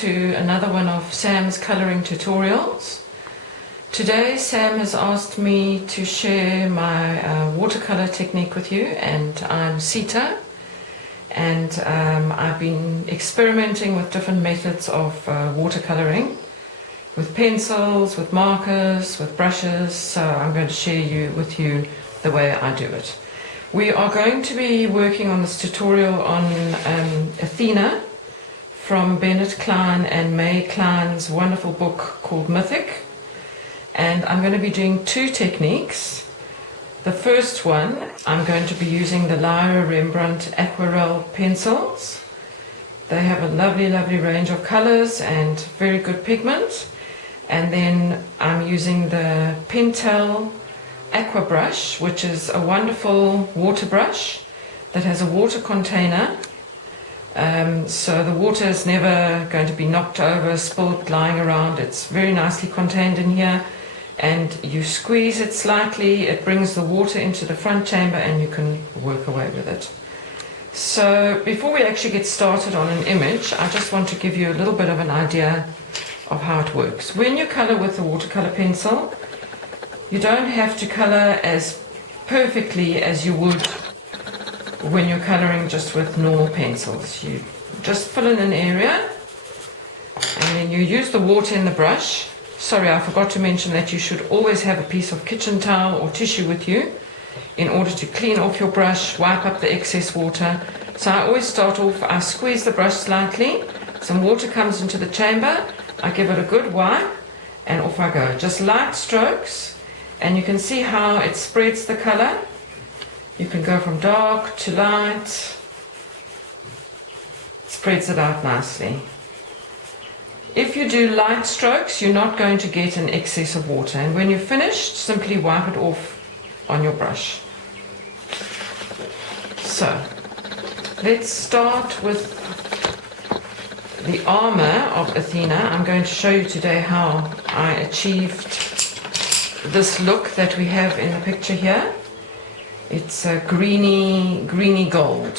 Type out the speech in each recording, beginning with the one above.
to another one of Sam's colouring tutorials. Today Sam has asked me to share my watercolour technique with you, and I'm Sita, and I've been experimenting with different methods of watercolouring, with pencils, with markers, with brushes, so I'm going to share with you the way I do it. We are going to be working on this tutorial on Athena from Bennett Klein and May Klein's wonderful book called Mythic. And I'm going to be doing two techniques. The first one, I'm going to be using the Lyra Rembrandt Aquarell pencils. They have a lovely range of colors and very good pigment. And then I'm using the Pentel Aqua brush, which is a wonderful water brush that has a water container, so the water is never going to be knocked over, spilled, lying around. It's very nicely contained in here, and you squeeze it slightly, it brings the water into the front chamber and you can work away with it. So before we actually get started on an image, I just want to give you a little bit of an idea of how it works. When you color with a watercolor pencil, you don't have to color as perfectly as you would when you're coloring just with normal pencils. You just fill in an area and then you use the water in the brush. Sorry, I forgot to mention that you should always have a piece of kitchen towel or tissue with you in order to clean off your brush, wipe up the excess water. So I always start off, I squeeze the brush slightly, some water comes into the chamber, I give it a good wipe and off I go. Just light strokes. And you can see how it spreads the color. You can go from dark to light. It spreads it out nicely. If you do light strokes, you're not going to get an excess of water. And when you're finished, simply wipe it off on your brush. So, let's start with the armor of Athena. I'm going to show you today how I achieved this look that we have in the picture here. It's a greeny gold.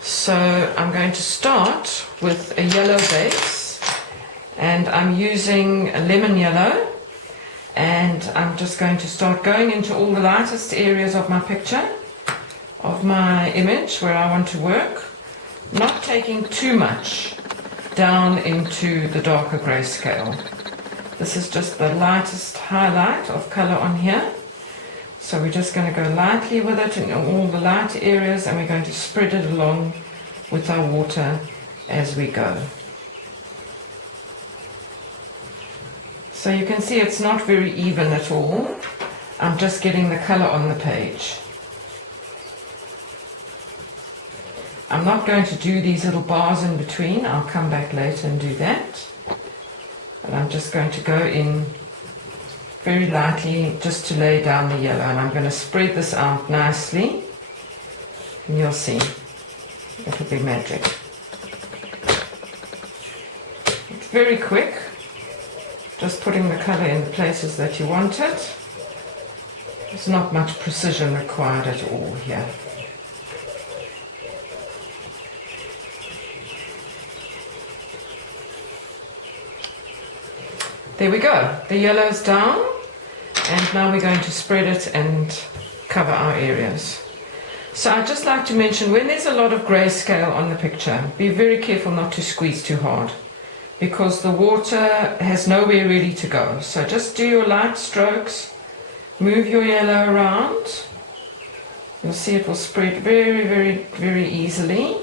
So I'm going to start with a yellow base, and I'm using a lemon yellow, and I'm just going to start going into all the lightest areas of my picture, of my image where I want to work, not taking too much down into the darker grayscale. This is just the lightest highlight of color on here. So we're just going to go lightly with it in all the light areas, and we're going to spread it along with our water as we go. So you can see it's not very even at all. I'm just getting the color on the page. I'm not going to do these little bars in between. I'll come back later and do that. And I'm just going to go in very lightly just to lay down the yellow, and I'm going to spread this out nicely, and you'll see it'll be magic. It's very quick, just putting the color in the places that you want it. There's not much precision required at all here. There we go, the yellow's down, and now we're going to spread it and cover our areas. So I'd just like to mention, when there's a lot of grayscale on the picture, be very careful not to squeeze too hard, because the water has nowhere really to go. So just do your light strokes, move your yellow around. You'll see it will spread very easily.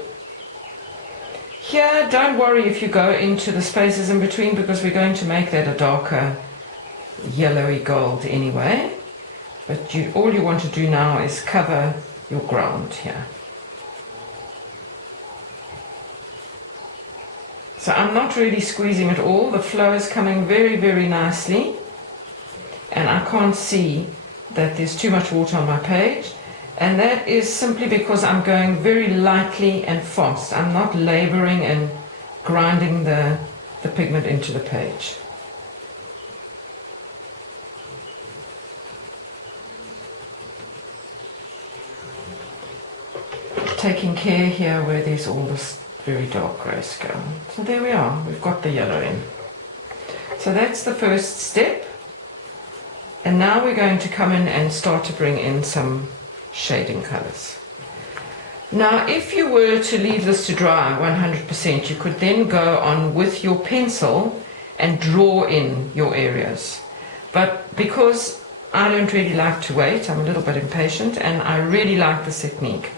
Here, don't worry if you go into the spaces in between, because we're going to make that a darker yellowy gold anyway. But all you want to do now is cover your ground here. So I'm not really squeezing at all. The flow is coming very nicely. And I can't see that there's too much water on my page. And that is simply because I'm going very lightly and fast. I'm not laboring and grinding the pigment into the page. Taking care here where there's all this very dark grayscale. So there we are, we've got the yellow in. So that's the first step. And now we're going to come in and start to bring in some shading colors. Now, if you were to leave this to dry 100%, you could then go on with your pencil and draw in your areas. But because I don't really like to wait, I'm a little bit impatient, and I really like this technique.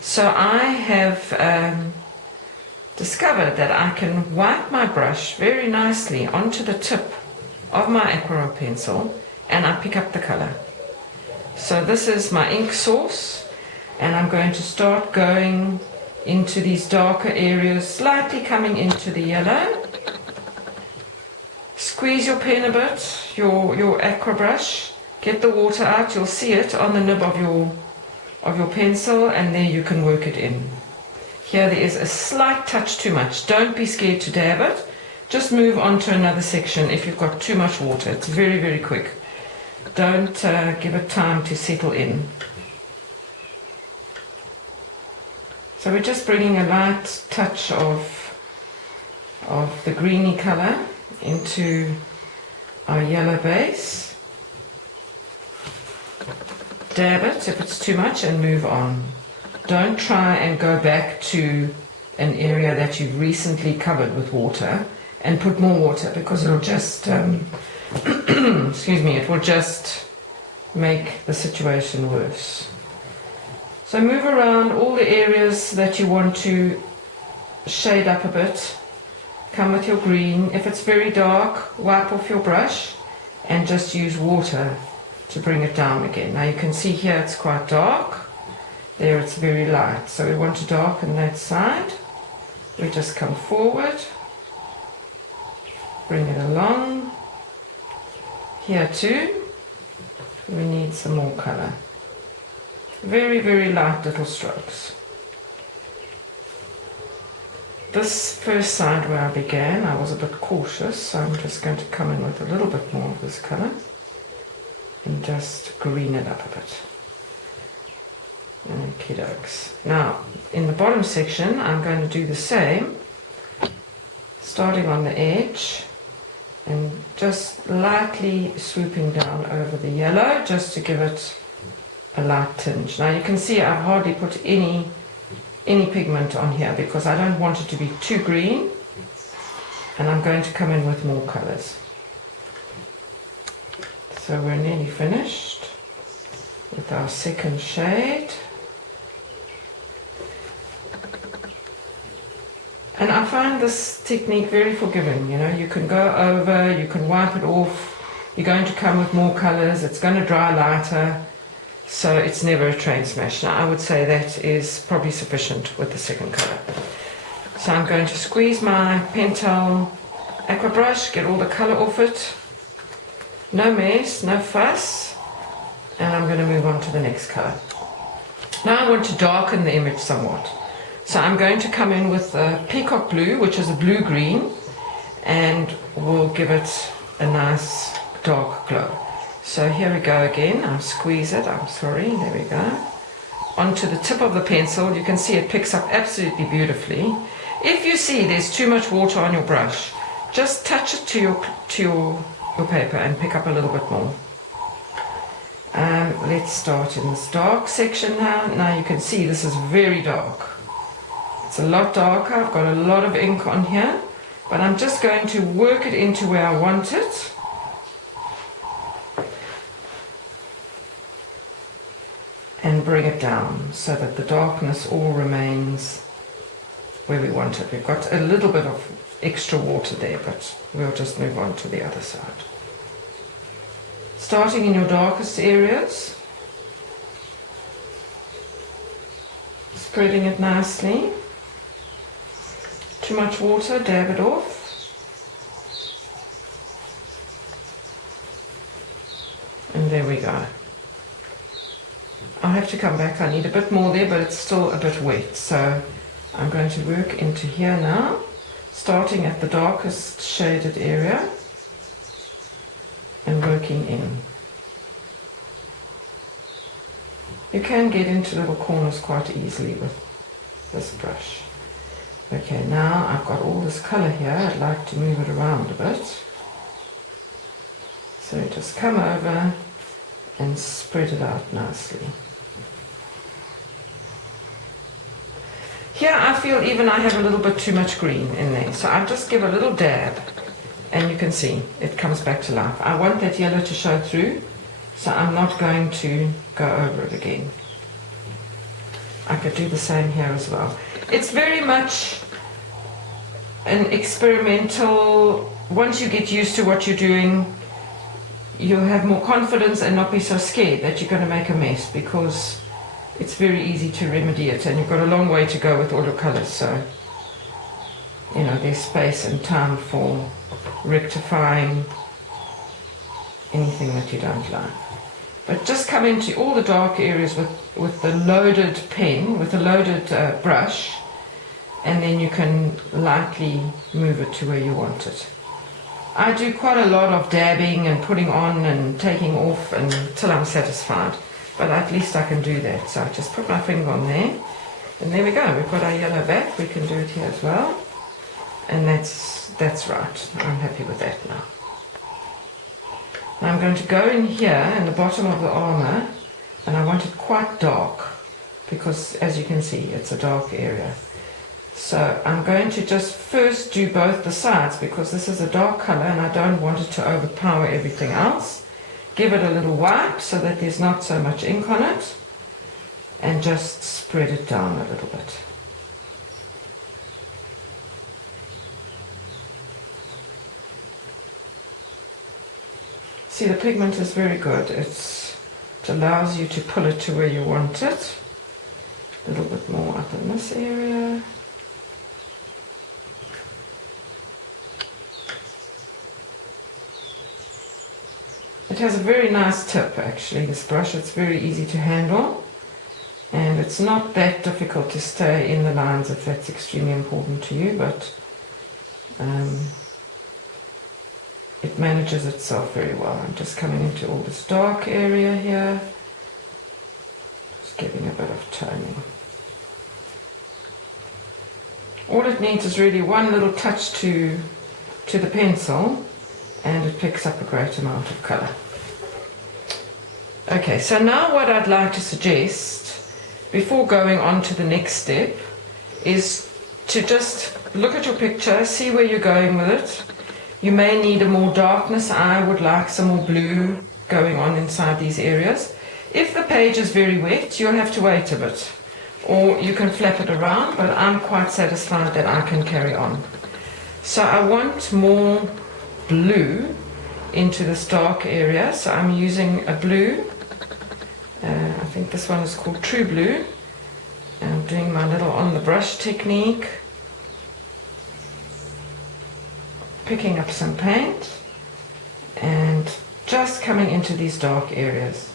So I have discovered that I can wipe my brush very nicely onto the tip of my Aquarell pencil, and I pick up the color. So this is my ink source. And I'm going to start going into these darker areas, slightly coming into the yellow. Squeeze your pen a bit, your aqua brush, get the water out, you'll see it on the nib of your pencil, and there you can work it in. Here there is a slight touch too much. Don't be scared to dab it. Just move on to another section if you've got too much water. It's very, very quick. Don't give it time to settle in. So we're just bringing a light touch of the greeny color into our yellow base. Dab it if it's too much and move on. Don't try and go back to an area that you've recently covered with water and put more water, because it'll just, excuse me, it will just make the situation worse. So move around all the areas that you want to shade up a bit. Come with your green. If it's very dark, wipe off your brush and just use water to bring it down again. Now you can see here it's quite dark. There it's very light. So we want to darken that side. We just come forward, bring it along. Here too, we need some more color. Very, very light little strokes. This first side where I began, I was a bit cautious, so I'm just going to come in with a little bit more of this color and just green it up a bit. Okie dokes. Now, in the bottom section, I'm going to do the same, starting on the edge and just lightly swooping down over the yellow just to give it a light tinge. Now you can see I've hardly put any pigment on here because I don't want it to be too green, and I'm going to come in with more colors. So we're nearly finished with our second shade. And I find this technique very forgiving. You know, you can go over, you can wipe it off, you're going to come with more colors, it's going to dry lighter. So it's never a train smash. Now I would say that is probably sufficient with the second colour. So I'm going to squeeze my Pentel aqua brush, get all the colour off it. No mess, no fuss. And I'm going to move on to the next colour. Now I want to darken the image somewhat. So I'm going to come in with the peacock blue, which is a blue-green, and we'll give it a nice dark glow. So here we go again. I'll squeeze it. I'm sorry. There we go. Onto the tip of the pencil. You can see it picks up absolutely beautifully. If you see there's too much water on your brush, just touch it to your paper and pick up a little bit more. Let's start in this dark section now. Now you can see this is very dark. It's a lot darker. I've got a lot of ink on here, but I'm just going to work it into where I want it. And bring it down so that the darkness all remains where we want it. We've got a little bit of extra water there, but we'll just move on to the other side. Starting in your darkest areas, spreading it nicely. Too much water, dab it off. And there we go. I'll have to come back. I need a bit more there, but it's still a bit wet. So I'm going to work into here now, starting at the darkest shaded area and working in. You can get into little corners quite easily with this brush. Okay, now I've got all this colour here. I'd like to move it around a bit. So just come over and spread it out nicely. Here I feel even I have a little bit too much green in there, so I just give a little dab and you can see it comes back to life. I want that yellow to show through, so I'm not going to go over it again. I could do the same here as well. It's very much an experimental. Once you get used to what you're doing, you'll have more confidence and not be so scared that you're going to make a mess, because it's very easy to remedy it, and you've got a long way to go with all your colours, so you know there's space and time for rectifying anything that you don't like. But just come into all the dark areas with the loaded pen, with the loaded brush, and then you can lightly move it to where you want it. I do quite a lot of dabbing and putting on and taking off until I'm satisfied, but at least I can do that. So I just put my finger on there, and there we go. We've got our yellow back. We can do it here as well, and that's right. I'm happy with that now. Now I'm going to go in here in the bottom of the armour, and I want it quite dark because, as you can see, it's a dark area. So I'm going to just first do both the sides because this is a dark colour and I don't want it to overpower everything else. Give it a little wipe so that there's not so much ink on it, and just spread it down a little bit. See, the pigment is very good. It allows you to pull it to where you want it. A little bit more up in this area. It has a very nice tip actually, this brush. It's very easy to handle, and it's not that difficult to stay in the lines if that's extremely important to you, but it manages itself very well. I'm just coming into all this dark area here, just giving a bit of toning. All it needs is really one little touch to the pencil, and it picks up a great amount of colour. Okay, so now what I'd like to suggest before going on to the next step is to just look at your picture, see where you're going with it. You may need a more darkness. I would like some more blue going on inside these areas. If the page is very wet, you'll have to wait a bit, or you can flap it around, but I'm quite satisfied that I can carry on. So I want more blue into this dark area, so I'm using a blue. I think this one is called True Blue. I'm doing my little on the brush technique, picking up some paint and just coming into these dark areas.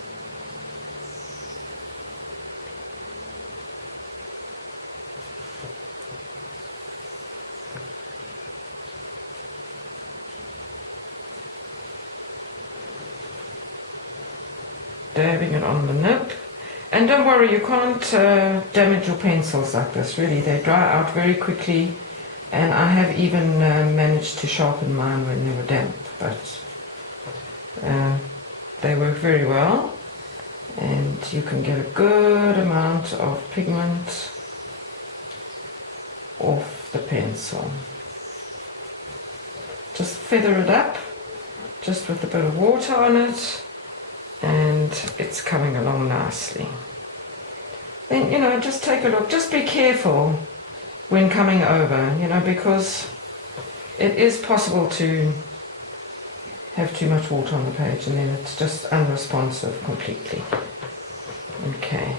Dabbing it on the nib. And don't worry, you can't damage your pencils like this, really. They dry out very quickly, and I have even managed to sharpen mine when they were damp, but they work very well, and you can get a good amount of pigment off the pencil. Just feather it up, just with a bit of water on it, and it's coming along nicely. Then, you know, just take a look. Just be careful when coming over, you know, because it is possible to have too much water on the page and then it's just unresponsive completely. Okay.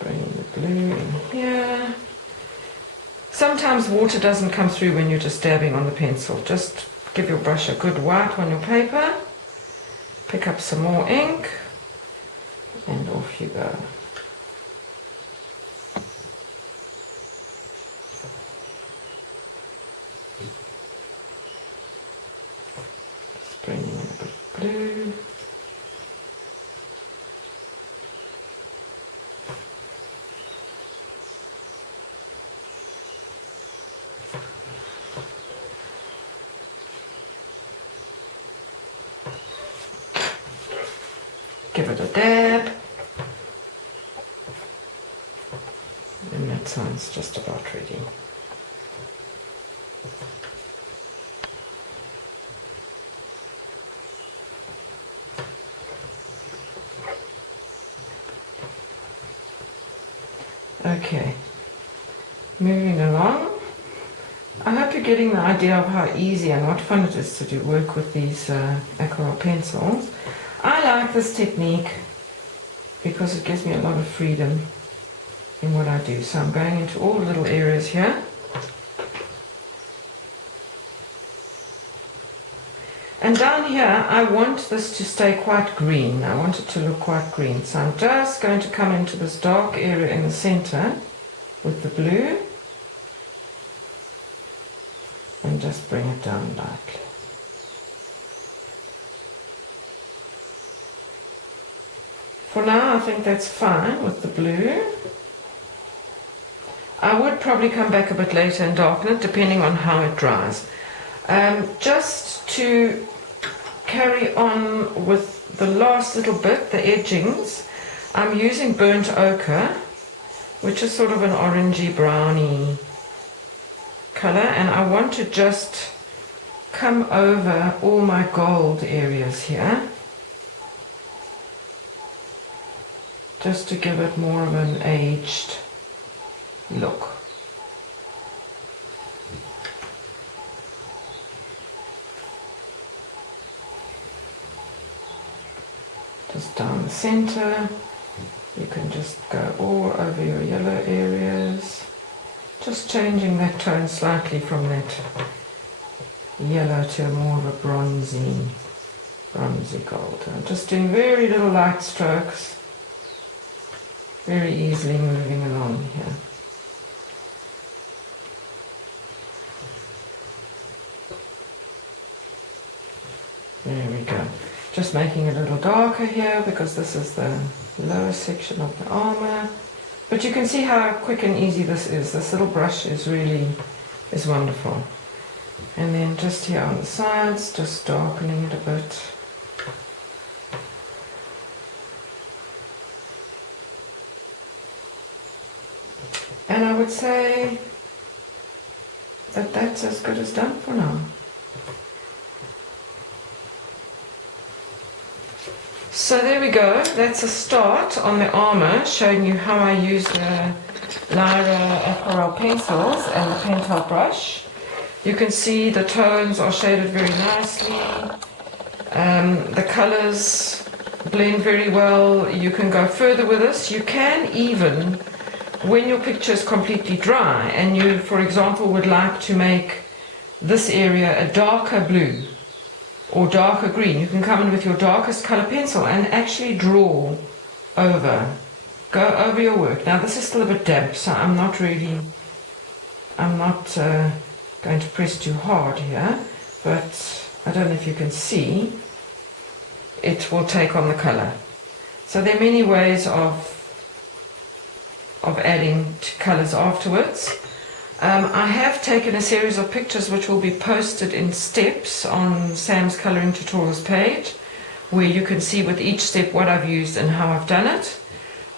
Bringing the blue in here. Sometimes water doesn't come through when you're just dabbing on the pencil. Just give your brush a good wipe on your paper. Pick up some more ink, and off you go. Just bringing in a bit of blue. give it a dab. And that sounds just about ready. Okay, moving along. I hope you're getting the idea of how easy and what fun it is to do work with these Aquarell pencils. I like this technique because it gives me a lot of freedom in what I do. So I'm going into all the little areas here. And down here, I want this to stay quite green. I want it to look quite green. So I'm just going to come into this dark area in the center with the blue and just bring it down lightly. For now, I think that's fine with the blue. I would probably come back a bit later and darken it, depending on how it dries. Just to carry on with the last little bit, the edgings, I'm using burnt ochre, which is sort of an orangey browny color, and I want to just come over all my gold areas here, just to give it more of an aged look. Just down the center, you can just go all over your yellow areas, just changing that tone slightly from that yellow to more of a bronzy gold. I'm just doing very little light strokes, very easily moving along here. There we go. Just making it a little darker here because this is the lower section of the armor. But you can see how quick and easy this is. This little brush is wonderful. And then just here on the sides, just darkening it a bit. And I would say that that's as good as done for now. So there we go, that's a start on the armor, showing you how I use the Lyra Aquarell pencils and the Pentel brush. You can see the tones are shaded very nicely, the colors blend very well. You can go further with this. You can even, when your picture is completely dry and you, for example, would like to make this area a darker blue or darker green, you can come in with your darkest color pencil and actually draw over, go over your work. Now this is still a bit damp, so I'm not going to press too hard here, but I don't know if you can see, it will take on the color. So there are many ways of adding colors afterwards. I have taken a series of pictures which will be posted in steps on Sam's Colouring Tutorials page, where you can see with each step what I've used and how I've done it.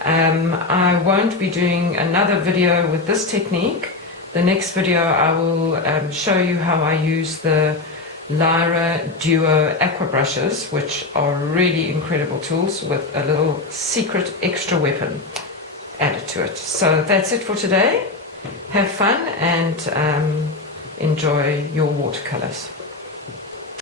I won't be doing another video with this technique. The next video I will show you how I use the Lyra Duo Aqua brushes, which are really incredible tools with a little secret extra weapon added to it. So that's it for today. Have fun and enjoy your watercolors.